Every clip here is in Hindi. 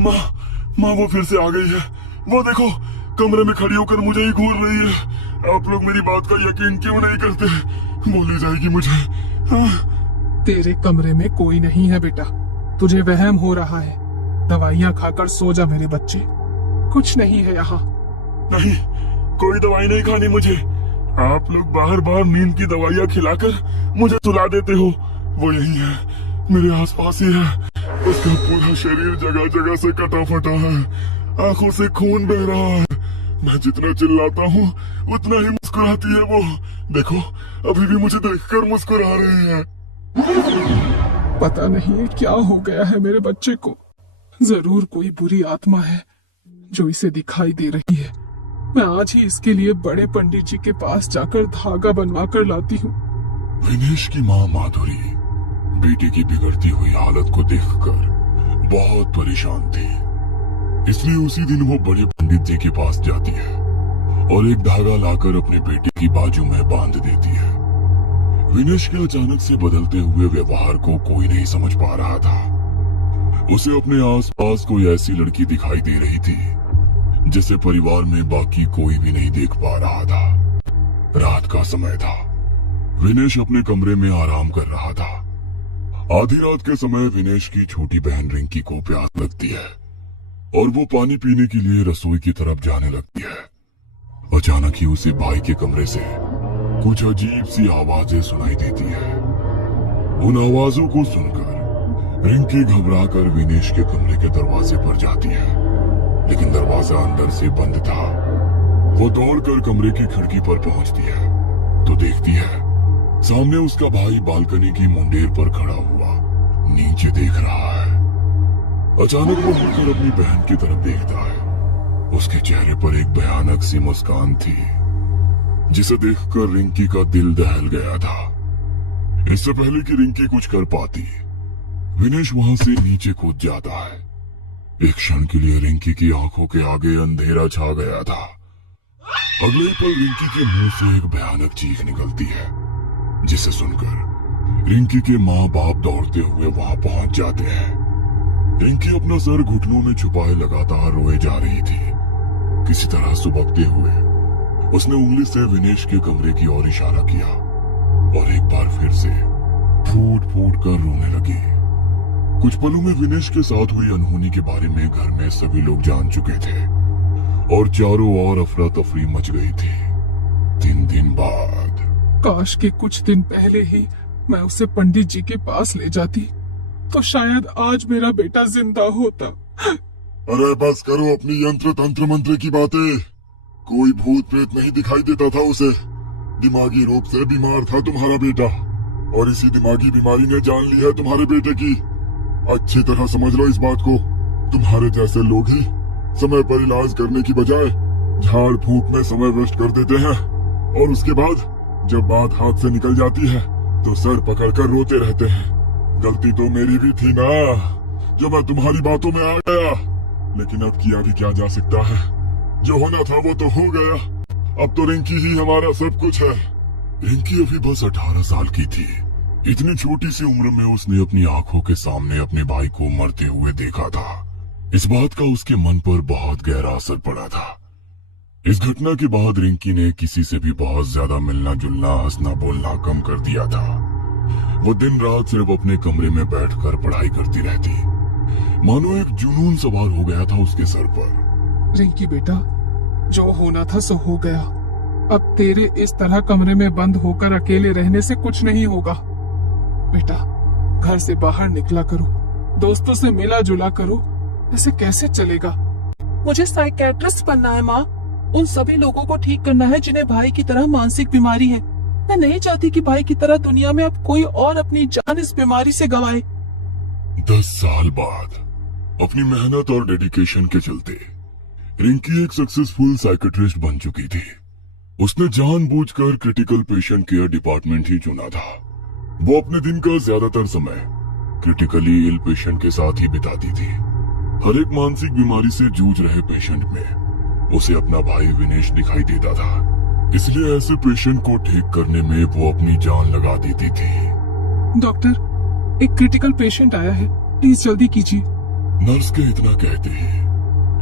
माँ माँ वो फिर से आ गई है। वो देखो कमरे में खड़ी होकर मुझे ही घूर रही है। आप लोग मेरी बात का यकीन क्यों नहीं करते? बोली जाएगी मुझे। हाँ। तेरे कमरे में कोई नहीं है बेटा, तुझे वहम हो रहा है। दवाइयाँ खाकर सो जा मेरे बच्चे, कुछ नहीं है यहाँ। नहीं, कोई दवाई नहीं खानी मुझे। आप लोग बाहर बाहर नींद की दवाइयाँ खिलाकर मुझे सुला देते हो। वो यही है, मेरे आसपास ही है। उसका पूरा शरीर जगह जगह से कटा फटा है, आंखों से खून बह रहा है। मैं जितना चिल्लाता हूँ उतना ही मुस्कुराती है वो। देखो अभी भी मुझे देखकर मुस्कुरा रही है। पता नहीं क्या हो गया है मेरे बच्चे को। जरूर कोई बुरी आत्मा है जो इसे दिखाई दे रही है। मैं आज ही इसके लिए बड़े पंडित जी के पास जाकर धागा बनवा कर लाती हूँ। विनेश की माँ माधुरी बेटे की बिगड़ती हुई हालत को देखकर बहुत परेशान थी। इसलिए उसी दिन वो बड़े पंडित जी के पास जाती है और एक धागा लाकर अपने बेटे की बाजू में बांध देती है। विनेश के अचानक से बदलते हुए व्यवहार को कोई नहीं समझ पा रहा था। उसे अपने आसपास कोई ऐसी लड़की दिखाई दे रही थी जिसे परिवार में बाकी कोई भी नहीं देख पा रहा था। रात का समय था। विनेश अपने कमरे में आराम कर रहा था। आधी रात के समय विनेश की छोटी बहन रिंकी को प्यास लगती है और वो पानी पीने के लिए रसोई की तरफ जाने लगती है। अचानक ही उसे भाई के कमरे से कुछ अजीब सी आवाजें सुनाई देती है। उन आवाजों को सुनकर रिंकी घबराकर विनेश के कमरे के दरवाजे पर जाती है, लेकिन दरवाजा अंदर से बंद था। वो दौड़कर कमरे की खिड़की पर पहुंचती है तो देखती है सामने उसका भाई बालकनी की मुंडेर पर खड़ा हुआ नीचे देख रहा है। अचानक वो मुड़कर अपनी बहन की तरफ देखता है। उसके चेहरे पर एक भयानक सी मुस्कान थी जिसे देखकर रिंकी का दिल दहल गया था। इससे पहले कि रिंकी कुछ कर पाती, विनेश वहां से नीचे कूद जाता है। एक क्षण के लिए रिंकी की आंखों के आगे अंधेरा छा गया था। अगले पल रिंकी के मुंह से एक भयानक चीख निकलती है जिसे सुनकर रिंकी के माँ बाप दौड़ते हुए वहां पहुंच जाते हैं। रिंकी अपना सर घुटनों में छुपाए लगातार रोए जा रही थी। किसी तरह सुबकते हुए उसने उंगली से विनेश के कमरे की ओर इशारा किया और एक बार फिर से फूट फूट कर रोने लगी। कुछ पलों में विनेश के साथ हुई अनहोनी के बारे में घर में सभी लोग जान चुके थे और चारों ओर अफरा तफरी मच गई थी। 3 दिन बाद काश के कुछ दिन पहले ही मैं उसे पंडित जी के पास ले जाती तो शायद आज मेरा बेटा जिंदा होता। अरे बस करो अपनी यंत्र तंत्र मंत्र की बातें। कोई भूत प्रेत नहीं दिखाई देता था उसे। दिमागी रोग से बीमार था तुम्हारा बेटा और इसी दिमागी बीमारी ने जान ली है तुम्हारे बेटे की। अच्छी तरह समझ लो इस बात को। तुम्हारे जैसे लोग ही समय पर इलाज करने की बजाय झाड़ फूंक में समय वेस्ट कर देते हैं और उसके बाद जब बात हाथ से निकल जाती है तो सर पकड़कर रोते रहते हैं। गलती तो मेरी भी थी ना जो मैं तुम्हारी बातों में आ गया, लेकिन अब किया भी क्या जा सकता है। जो होना था वो तो हो गया। अब तो रिंकी ही हमारा सब कुछ है। रिंकी अभी बस 18 साल की थी। इतनी छोटी सी उम्र में उसने अपनी आंखों के सामने अपने भाई को मरते हुए देखा था। इस बात का उसके मन पर बहुत गहरा असर पड़ा था। इस घटना के बाद रिंकी ने किसी से भी बहुत ज्यादा मिलना जुलना हंसना बोलना कम कर दिया था। वो दिन रात सिर्फ अपने कमरे में बैठकर पढ़ाई करती रहती, मानो एक जुनून सवार हो गया था उसके सर पर। रिंकी बेटा, जो होना था सो हो गया। अब तेरे इस तरह कमरे में बंद होकर अकेले रहने से कुछ नहीं होगा। बेटा, घर से बाहर निकला करो, दोस्तों से मिला जुला करो। ऐसे कैसे चलेगा? मुझे साइकेट्रिस्ट बनना है माँ। उन सभी लोगों को ठीक करना है जिन्हें भाई की तरह मानसिक बीमारी है। मैं नहीं चाहती कि भाई की तरह दुनिया में अब कोई और अपनी जान इस बीमारी से गंवाए। 10 साल बाद अपनी मेहनत और डेडिकेशन के चलते रिंकी एक सक्सेसफुल साइकेट्रिस्ट बन चुकी थी। उसने जानबूझकर क्रिटिकल पेशेंट केयर डिपार्टमेंट ही चुना था। वो अपने दिन का ज्यादातर समय क्रिटिकली इल पेशेंट के साथ ही बिताती थी। हर एक मानसिक बीमारी से जूझ रहे पेशेंट में उसे अपना भाई विनेश दिखाई देता था। इसलिए ऐसे पेशेंट को ठीक करने में वो अपनी जान लगा देती थी। डॉक्टर, एक क्रिटिकल पेशेंट आया है, प्लीज जल्दी कीजिए। नर्स के इतना कहते ही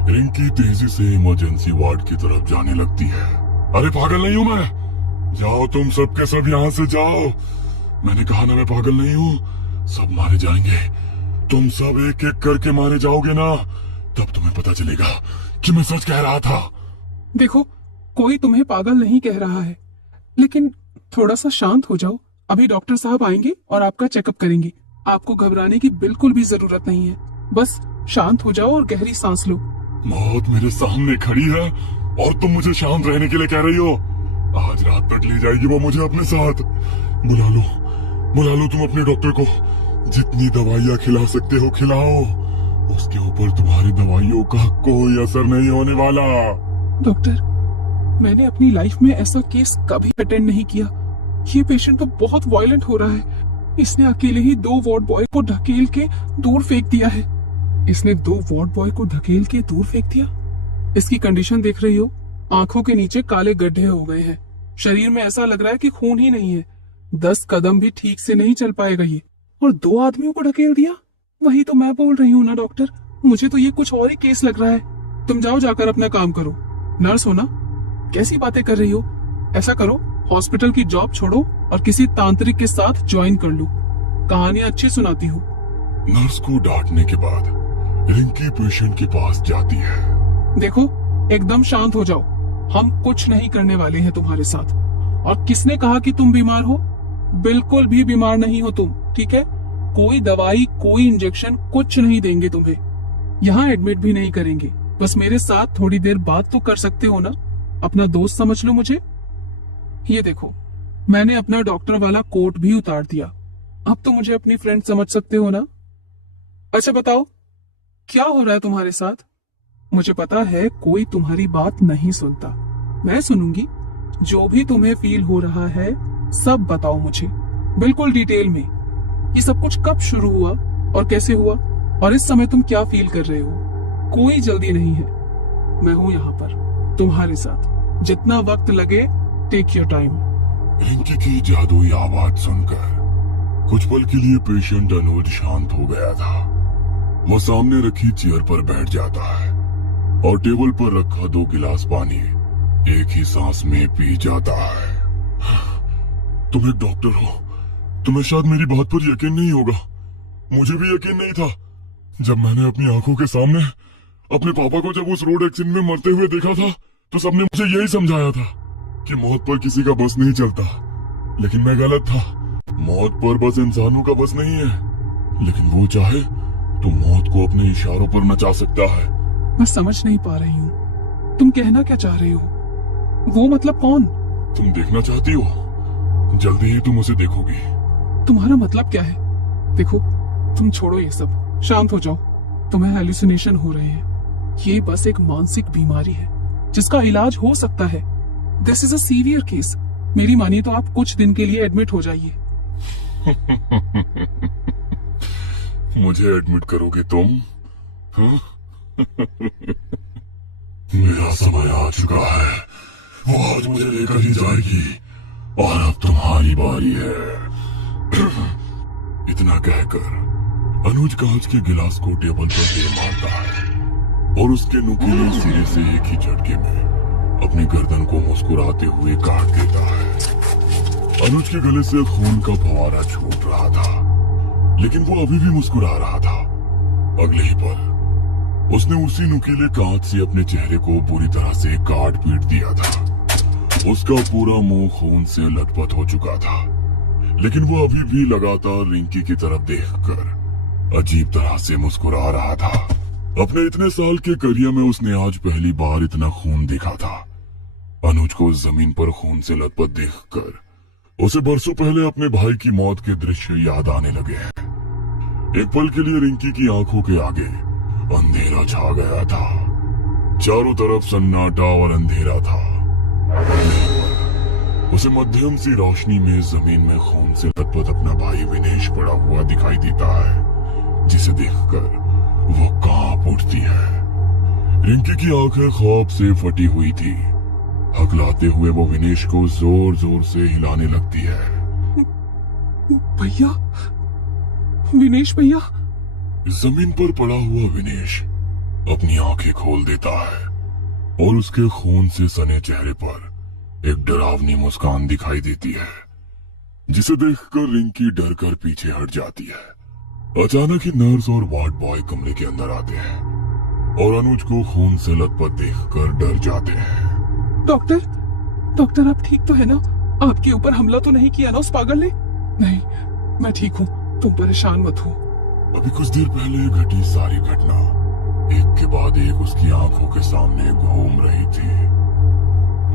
रिंकी तेजी से इमरजेंसी वार्ड की तरफ जाने लगती है। अरे पागल नहीं हूं मैं, जाओ तुम सब के सब यहाँ से जाओ। मैंने कहा ना मैं पागल नहीं हूँ। सब मारे जाएंगे, तुम सब एक एक करके मारे जाओगे ना, तब तुम्हें पता चलेगा कि मैं सच कह रहा था। देखो, कोई तुम्हें पागल नहीं कह रहा है, लेकिन थोड़ा सा शांत हो जाओ। अभी डॉक्टर साहब आएंगे और आपका चेकअप करेंगे। आपको घबराने की बिल्कुल भी जरूरत नहीं है, बस शांत हो जाओ और गहरी सांस लो। मौत मेरे सामने खड़ी है और तुम मुझे शांत रहने के लिए कह रही हो। आज रात तक ले जाएगी वो मुझे अपने साथ। बुला लो तुम अपने डॉक्टर को। जितनी दवाइयाँ खिला सकते हो खिलाओ, उसके ऊपर तुम्हारी दवाइयों का कोई असर नहीं होने वाला। डॉक्टर, मैंने अपनी लाइफ में ऐसा केस कभी अटेंड नहीं किया। ये पेशेंट तो बहुत वायलेंट हो रहा है। इसने अकेले ही 2 वार्ड बॉय को ढकेल के दूर फेंक दिया है। इसने 2 वार्ड बॉय को ढकेल के दूर फेंक दिया। इसकी कंडीशन देख रही हो, आंखों के नीचे काले गड्ढे हो गए हैं। शरीर में ऐसा लग रहा है कि खून ही नहीं है। 10 कदम भी ठीक से नहीं चल पाएगा ये, और 2 आदमियों को ढकेल दिया। वही तो मैं बोल रही हूँ ना डॉक्टर, मुझे तो ये कुछ और ही केस लग रहा है। तुम जाओ, जाकर अपना काम करो। नर्स हो ना, कैसी बातें कर रही हो? ऐसा करो, हॉस्पिटल की जॉब छोड़ो और किसी तांत्रिक के साथ ज्वाइन कर लो। कहानियां अच्छी सुनाती हो। नर्स को डांटने के बाद रिंकी पेशेंट के पास जाती है। देखो, एकदम शांत हो जाओ। हम कुछ नहीं करने वाले हैं तुम्हारे साथ। और किसने कहा कि तुम बीमार हो? बिल्कुल भी बीमार नहीं हो तुम, ठीक है? कोई दवाई, कोई इंजेक्शन कुछ नहीं देंगे तुम्हें। यहाँ एडमिट भी नहीं करेंगे। बस मेरे साथ थोड़ी देर बात तो कर सकते हो ना? अपना दोस्त समझ लो मुझे। ये देखो, मैंने अपना डॉक्टर वाला कोट भी उतार दिया। अब तो मुझे अपनी फ्रेंड समझ सकते हो ना? अच्छा बताओ, क्या हो रहा है तुम्हारे साथ? मुझे पता है कोई तुम्हारी बात नहीं सुनता। मैं सुनूंगी। जो भी तुम्हें फील हो रहा है सब बताओ मुझे, बिल्कुल डिटेल में। ये सब कुछ कब शुरू हुआ और कैसे हुआ, और इस समय तुम क्या फील कर रहे हो? कोई जल्दी नहीं है, मैं हूं यहाँ पर तुम्हारे साथ। जितना वक्त लगे, टेक योर टाइम। रिंकी की जादुई आवाज सुनकर कुछ पल के लिए पेशेंट अनुज शांत हो गया था। वो सामने रखी चेयर पर बैठ जाता है और टेबल पर रखा 2 गिलास पानी एक ही सांस में पी जाता है। तुम एक डॉक्टर हो, तुम्हें शायद मेरी बात पर यकीन नहीं होगा। मुझे भी यकीन नहीं था जब मैंने अपनी आंखों के सामने अपने पापा को जब उस रोड एक्सीडेंट में मरते हुए देखा था, तो सबने मुझे यही समझाया था कि मौत पर किसी का बस नहीं चलता। लेकिन मैं गलत था। मौत पर बस इंसानों का बस नहीं है, लेकिन वो चाहे तो मौत को अपने इशारों पर नचा सकता है। मैं समझ नहीं पा रही हूँ, तुम कहना क्या चाह रही हो? वो मतलब कौन? तुम देखना चाहती हो? जल्दी ही तुम उसे देखोगी। तुम्हारा मतलब क्या है? देखो, तुम छोड़ो ये सब, शांत हो जाओ। तुम्हें हेलुसिनेशन हो रहे हैं। ये बस एक मानसिक बीमारी है जिसका इलाज हो सकता है। This is a severe case. मेरी मानिए तो आप कुछ दिन के लिए एडमिट हो जाइए। मुझे एडमिट करोगे तुम? हाँ? मेरा समय आ चुका है। वो आज मुझे लेकर ही जाएगी और अब तुम्हारी बारी है। इतना कहकर अनुज कांच के गिलास को टेबल पर दे मारता है और उसके नुकीले सिरे से एक ही झटके में अपनी गर्दन को मुस्कुराते हुए काट देता है। अनुज के गले से खून का फवारा छूट रहा था, लेकिन वो अभी भी मुस्कुरा रहा था। अगले ही पल उसने उसी नुकीले कांच से अपने चेहरे को बुरी तरह से काट पीट दिया था। उसका पूरा मुंह खून से लथपथ हो चुका था, लेकिन वो अभी भी लगातार रिंकी की तरफ देखकर अजीब तरह से मुस्कुरा रहा था। अपने इतने साल के करियर में उसने आज पहली बार इतना खून देखा था। अनुज को जमीन पर खून से लथपथ देखकर उसे बरसों पहले अपने भाई की मौत के दृश्य याद आने लगे हैं। एक पल के लिए रिंकी की आंखों के आगे अंधेरा छा गया था। चारों तरफ सन्नाटा और अंधेरा था। उसे मध्यम सी रोशनी में जमीन में खून से लथपथ अपना भाई विनेश पड़ा हुआ दिखाई देता है, जिसे देखकर वो कांप उठती है। रिंकी की आंखें खौफ से फटी हुई थी। हकलाते हुए वो विनेश को जोर जोर से हिलाने लगती है। भैया, विनेश भैया, जमीन पर पड़ा हुआ विनेश अपनी आंखें खोल देता है और उसके खून से सने चेहरे पर एक डरावनी मुस्कान दिखाई देती है, जिसे देखकर रिंकी डर कर पीछे हट जाती है। अचानक ही नर्स और वार्ड बॉय कमरे के अंदर आते हैं और अनुज को खून से लथपथ देखकर डर जाते हैं। डॉक्टर आप ठीक तो है ना? आपके ऊपर हमला तो नहीं किया ना उस पागल ने? नहीं, मैं ठीक हूँ, तुम परेशान मत हो। अभी कुछ देर पहले घटी सारी घटना एक के बाद एक उसकी आंखों के सामने घूम रही थी।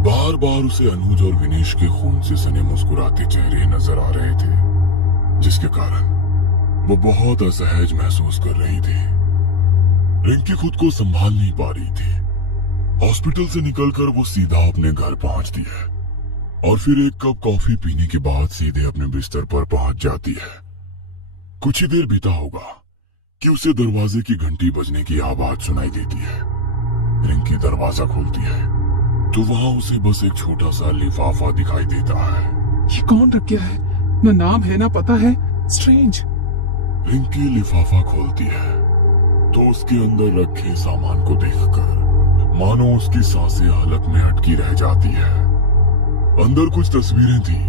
बार बार उसे अनुज और विनेश के खून से सने मुस्कुराते चेहरे नजर आ रहे थे, जिसके कारण वो बहुत असहज महसूस कर रही थी। रिंकी खुद को संभाल नहीं पा रही थी। हॉस्पिटल से निकलकर वो सीधा अपने घर पहुंचती है और फिर एक कप कॉफी पीने के बाद सीधे अपने बिस्तर पर पहुंच जाती है। कुछ ही देर बीता होगा कि उसे दरवाजे की घंटी बजने की आवाज सुनाई देती है। रिंकी दरवाजा खोलती है तो वहां उसे बस एक छोटा सा लिफाफा दिखाई देता है। ये कौन रख गया है? न नाम है न पता है, स्ट्रेंज। रिंकी लिफाफा खोलती है तो उसके अंदर रखे सामान को देखकर मानो उसकी सांसें हलक में अटकी रह जाती है। अंदर कुछ तस्वीरें थी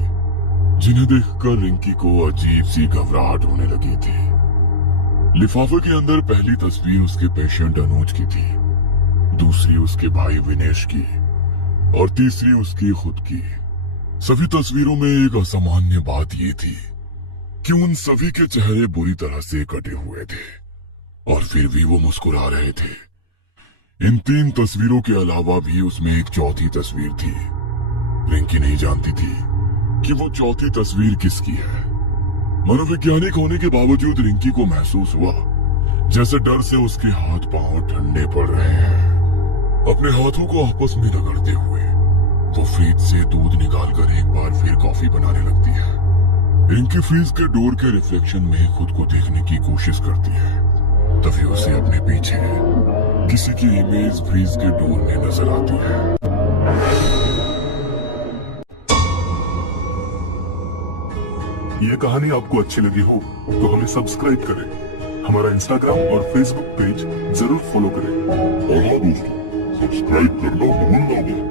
जिन्हें देखकर रिंकी को अजीब सी घबराहट होने लगी थी। लिफाफे के अंदर पहली तस्वीर उसके पेशेंट अनुज की थी, दूसरी उसके भाई विनेश की और तीसरी उसकी खुद की। सभी तस्वीरों में एक असामान्य बात ये थी कि उन सभी के चेहरे बुरी तरह से कटे हुए थे और फिर भी वो मुस्कुरा रहे थे। इन 3 तस्वीरों के अलावा भी उसमें एक चौथी तस्वीर थी। रिंकी नहीं जानती थी कि वो चौथी तस्वीर किसकी है। मनोवैज्ञानिक होने के बावजूद रिंकी को महसूस हुआ जैसे डर से उसके हाथ पांव ठंडे पड़ रहे हैं। अपने हाथों को आपस में रगड़ते हुए वो फ्रिज से दूध निकालकर एक बार फिर कॉफी बनाने लगती है। रिंकी फ्रिज के डोर के रिफ्लेक्शन में खुद को देखने की कोशिश करती है, तभी उसे अपने पीछे किसी की इमेज फ्रिज के डोर में नजर आती है। ये कहानी आपको अच्छी लगी हो तो हमें सब्सक्राइब करें, हमारा इंस्टाग्राम और फेसबुक पेज जरूर फॉलो करें और हाँ दोस्तों, सब्सक्राइब करना भूलना मत।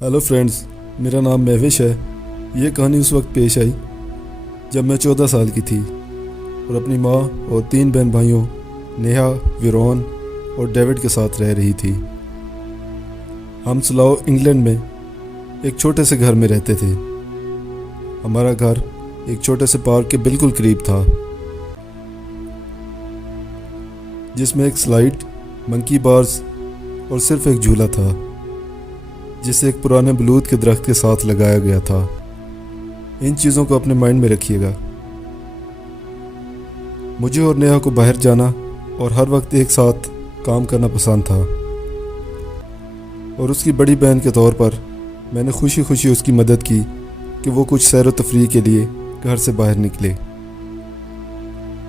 हेलो फ्रेंड्स, मेरा नाम महविश है। ये कहानी उस वक्त पेश आई जब मैं 14 साल की थी और अपनी माँ और 3 बहन भाइयों नेहा, विरोन और डेविड के साथ रह रही थी। हम स्लाओ इंग्लैंड में एक छोटे से घर में रहते थे। हमारा घर एक छोटे से पार्क के बिल्कुल करीब था, जिसमें एक स्लाइड, मंकी बार्स और सिर्फ एक झूला था, जिसे एक पुराने बलूत के दरख्त के साथ लगाया गया था। इन चीज़ों को अपने माइंड में रखिएगा। मुझे और नेहा को बाहर जाना और हर वक्त एक साथ काम करना पसंद था और उसकी बड़ी बहन के तौर पर मैंने खुशी खुशी उसकी मदद की कि वो कुछ सैर व तफरीह के लिए घर से बाहर निकले।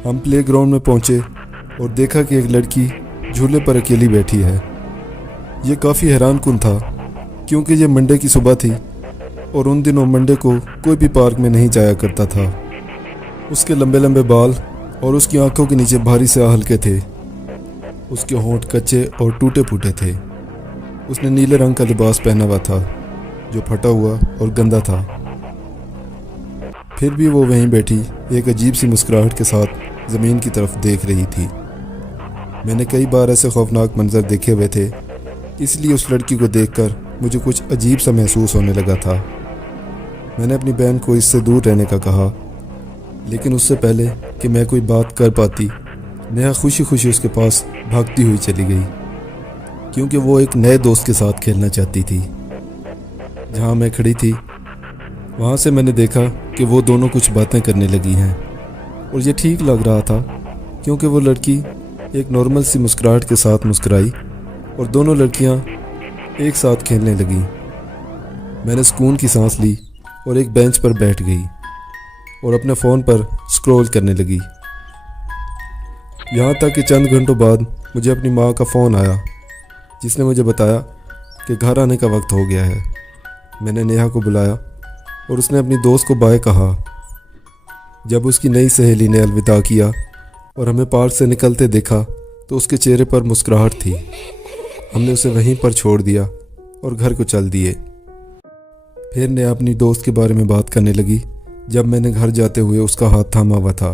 हम प्ले ग्राउंड में पहुँचे और देखा कि एक लड़की झूले पर अकेली बैठी है। ये काफ़ी हैरान कुन था क्योंकि ये मंडे की सुबह थी और उन दिनों मंडे को कोई भी पार्क में नहीं जाया करता था। उसके लंबे लंबे बाल और उसकी आंखों के नीचे भारी से हल्के थे। उसके होंठ कच्चे और टूटे फूटे थे। उसने नीले रंग का लिबास पहना हुआ था जो फटा हुआ और गंदा था। फिर भी वो वहीं बैठी एक अजीब सी मुस्कुराहट के साथ ज़मीन की तरफ देख रही थी। मैंने कई बार ऐसे खौफनाक मंजर देखे हुए थे, इसलिए उस लड़की को देखकर मुझे कुछ अजीब सा महसूस होने लगा था। मैंने अपनी बहन को इससे दूर रहने का कहा, लेकिन उससे पहले कि मैं कोई बात कर पाती, नेहा खुशी खुशी उसके पास भागती हुई चली गई, क्योंकि वो एक नए दोस्त के साथ खेलना चाहती थी। जहाँ मैं खड़ी थी वहाँ से मैंने देखा कि वो दोनों कुछ बातें करने लगी हैं और ये ठीक लग रहा था क्योंकि वो लड़की एक नॉर्मल सी मुस्कुराहट के साथ मुस्कुराई और दोनों लड़कियाँ एक साथ खेलने लगीं। मैंने सुकून की सांस ली और एक बेंच पर बैठ गई और अपने फ़ोन पर स्क्रॉल करने लगी। यहाँ तक कि चंद घंटों बाद मुझे अपनी माँ का फ़ोन आया, जिसने मुझे बताया कि घर आने का वक्त हो गया है। मैंने नेहा को बुलाया और उसने अपनी दोस्त को बाय कहा। जब उसकी नई सहेली ने अलविदा किया और हमें पार्क से निकलते देखा तो उसके चेहरे पर मुस्कुराहट थी। हमने उसे वहीं पर छोड़ दिया और घर को चल दिए। फिर नेहा अपनी दोस्त के बारे में बात करने लगी जब मैंने घर जाते हुए उसका हाथ थामा हुआ था।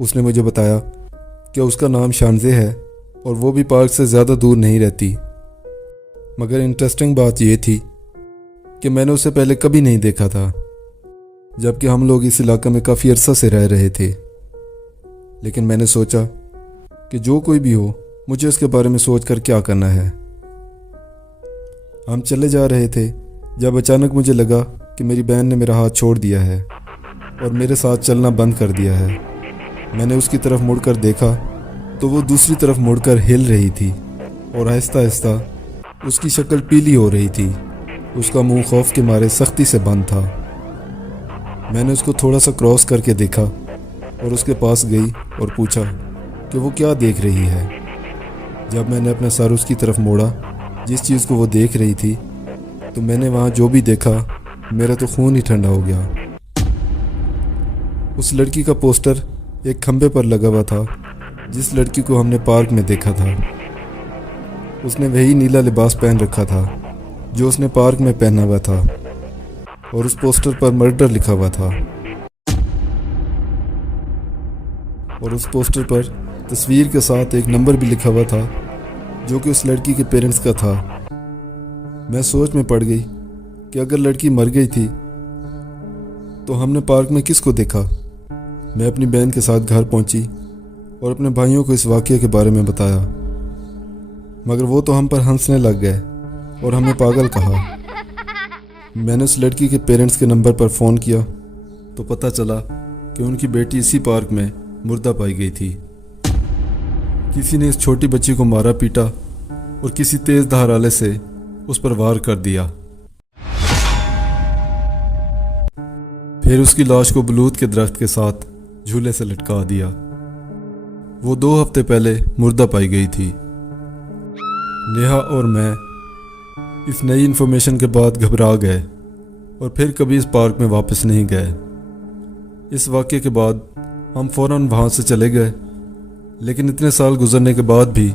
उसने मुझे बताया कि उसका नाम शानजे है और वो भी पार्क से ज़्यादा दूर नहीं रहती। मगर इंटरेस्टिंग बात यह थी कि मैंने उसे पहले कभी नहीं देखा था, जबकि हम लोग इस इलाके में काफ़ी अरसा से रह रहे थे। लेकिन मैंने सोचा कि जो कोई भी हो, मुझे उसके बारे में सोच कर क्या करना है। हम चले जा रहे थे जब अचानक मुझे लगा कि मेरी बहन ने मेरा हाथ छोड़ दिया है और मेरे साथ चलना बंद कर दिया है। मैंने उसकी तरफ मुड़कर देखा तो वो दूसरी तरफ मुड़कर हिल रही थी और आहिस्ता आहिस्ता उसकी शक्ल पीली हो रही थी। उसका मुंह खौफ के मारे सख्ती से बंद था। मैंने उसको थोड़ा सा क्रॉस करके देखा और उसके पास गई और पूछा कि वो क्या देख रही है। जब मैंने अपना सर उसकी तरफ मोड़ा जिस चीज़ को वो देख रही थी, तो मैंने वहाँ जो भी देखा मेरा तो खून ही ठंडा हो गया। उस लड़की का पोस्टर एक खंबे पर लगा हुआ था जिस लड़की को हमने पार्क में देखा था। उसने वही नीला लिबास पहन रखा था जो उसने पार्क में पहना हुआ था और उस पोस्टर पर मर्डर लिखा हुआ था और उस पोस्टर पर तस्वीर के साथ एक नंबर भी लिखा हुआ था जो कि उस लड़की के पेरेंट्स का था। मैं सोच में पड़ गई कि अगर लड़की मर गई थी तो हमने पार्क में किसको देखा। मैं अपनी बहन के साथ घर पहुंची और अपने भाइयों को इस वाक़ये के बारे में बताया, मगर वो तो हम पर हंसने लग गए और हमें पागल कहा। मैंने उस लड़की के पेरेंट्स के नंबर पर फ़ोन किया तो पता चला कि उनकी बेटी इसी पार्क में मुर्दा पाई गई थी। किसी ने इस छोटी बच्ची को मारा पीटा और किसी तेज धार आले से उस पर वार कर दिया। फिर उसकी लाश को बलूत के दरख्त के साथ झूले से लटका दिया। वो 2 हफ्ते पहले मुर्दा पाई गई थी। नेहा और मैं इस नई इन्फॉर्मेशन के बाद घबरा गए और फिर कभी इस पार्क में वापस नहीं गए। इस वाक़ये के बाद हम फ़ौरन वहाँ से चले गए, लेकिन इतने साल गुजरने के बाद भी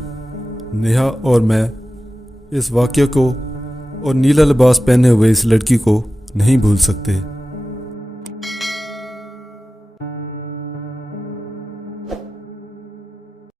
नेहा और मैं इस वाक़ये को और नीला लिबास पहने हुए इस लड़की को नहीं भूल सकते।